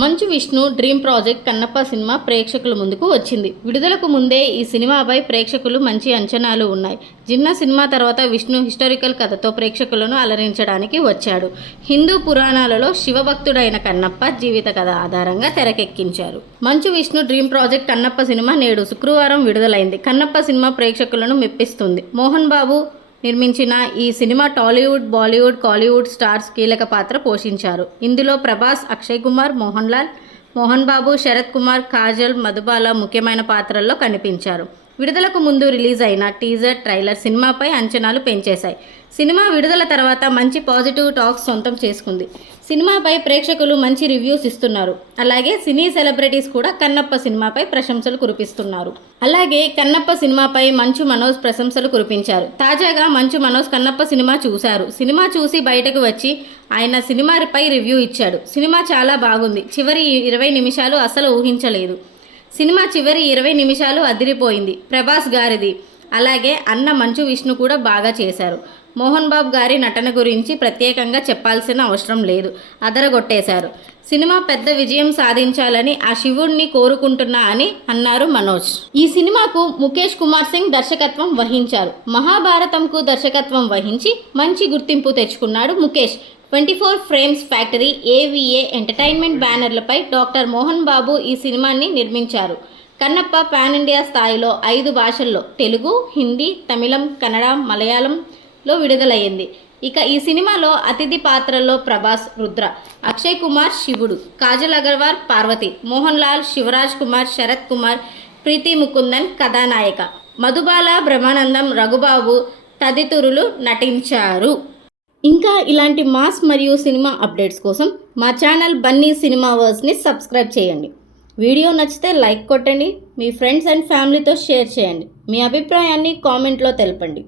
Manchu Vishnu dream project Kannappa cinema ప్రేక్షకుల ముందుకు వచ్చింది. విడుదలకు ముందే ఈ సినిమాపై ప్రేక్షకులు మంచి అంచనాలు ఉన్నాయి. జిన్నా సినిమా తర్వాత విష్ణు హిస్టారికల్ కథతో ప్రేక్షకులను అలరించడానికి వచ్చాడు. హిందూ పురాణాలలో శివభక్తుడైన కన్నప్ప జీవిత కథ ఆధారంగా తెరకెక్కించారు. Manchu Vishnu dream project Kannappa cinema నేడు శుక్రవారం విడుదలైంది. కన్నప్ప సినిమా ప్రేక్షకులను మెప్పిస్తుంది. మోహన్ బాబు నిర్మించిన ఈ సినిమా టాలీవుడ్, బాలీవుడ్, కాలీవుడ్ స్టార్స్ కీలక పాత్ర పోషించారు. ఇందులో ప్రభాస్, అక్షయ్ కుమార్, మోహన్ బాబు, శరత్ కుమార్, కాజల్, మధుబాల ముఖ్యమైన పాత్రల్లో కనిపించారు. విడుదలకు ముందు రిలీజ్ అయిన టీజర్, ట్రైలర్ సినిమాపై అంచనాలు పెంచేశాయి. సినిమా విడుదల తర్వాత మంచి పాజిటివ్ టాక్స్ సొంతం చేసుకుంది. సినిమాపై ప్రేక్షకులు మంచి రివ్యూస్ ఇస్తున్నారు. అలాగే సినీ సెలబ్రిటీస్ కూడా కన్నప్ప సినిమాపై ప్రశంసలు కురిపిస్తున్నారు. అలాగే కన్నప్ప సినిమాపై మంచు మనోజ్ ప్రశంసలు కురిపించారు. తాజాగా మంచు మనోజ్ కన్నప్ప సినిమా చూశారు. సినిమా చూసి బయటకు వచ్చి ఆయన సినిమాపై రివ్యూ ఇచ్చాడు. సినిమా చాలా బాగుంది. చివరి 20 నిమిషాలు అసలు ఊహించలేదు. సినిమా చివరి 20 నిమిషాలు అదిరిపోయింది. ప్రభాస్ గారిది, అలాగే అన్న మంచు విష్ణు కూడా బాగా చేశారు. మోహన్ బాబు గారి నటన గురించి ప్రత్యేకంగా చెప్పాల్సిన అవసరం లేదు, అదరగొట్టేశారు. సినిమా పెద్ద విజయం సాధించాలని ఆ శివుణ్ణి కోరుకుంటున్నా అని అన్నారు మనోజ్. ఈ సినిమాకు ముఖేష్ కుమార్ సింగ్ దర్శకత్వం వహించారు. మహాభారతంకు దర్శకత్వం వహించి మంచి గుర్తింపు తెచ్చుకున్నాడు Mukesh. 24 frames factory, A V A entertainment బ్యానర్లపై డాక్టర్ మోహన్ బాబు ఈ సినిమాని నిర్మించారు. కన్నప్ప పాన్ ఇండియా స్థాయిలో 5 భాషల్లో తెలుగు, హిందీ, తమిళం, కన్నడ, మలయాళంలో విడుదలయ్యింది. ఇక ఈ సినిమాలో అతిథి పాత్రల్లో ప్రభాస్, రుద్ర, అక్షయ్ కుమార్ శివుడు, కాజల్ అగర్వాల్ పార్వతి, మోహన్ లాల్, శివరాజ్ కుమార్, శరత్ కుమార్, ప్రీతి ముకుందన్ కథానాయిక, మధుబాల, బ్రహ్మానందం, రఘుబాబు తదితరులు నటించారు. ఇంకా ఇలాంటి మాస్ మరియు సినిమా అప్డేట్స్ కోసం మా ఛానల్ బన్నీ సినిమావర్స్ని సబ్స్క్రైబ్ చేయండి. వీడియో నచ్చితే లైక్ కొట్టండి. మీ ఫ్రెండ్స్ అండ్ ఫ్యామిలీతో షేర్ చేయండి. మీ అభిప్రాయాన్ని కామెంట్లో తెలపండి.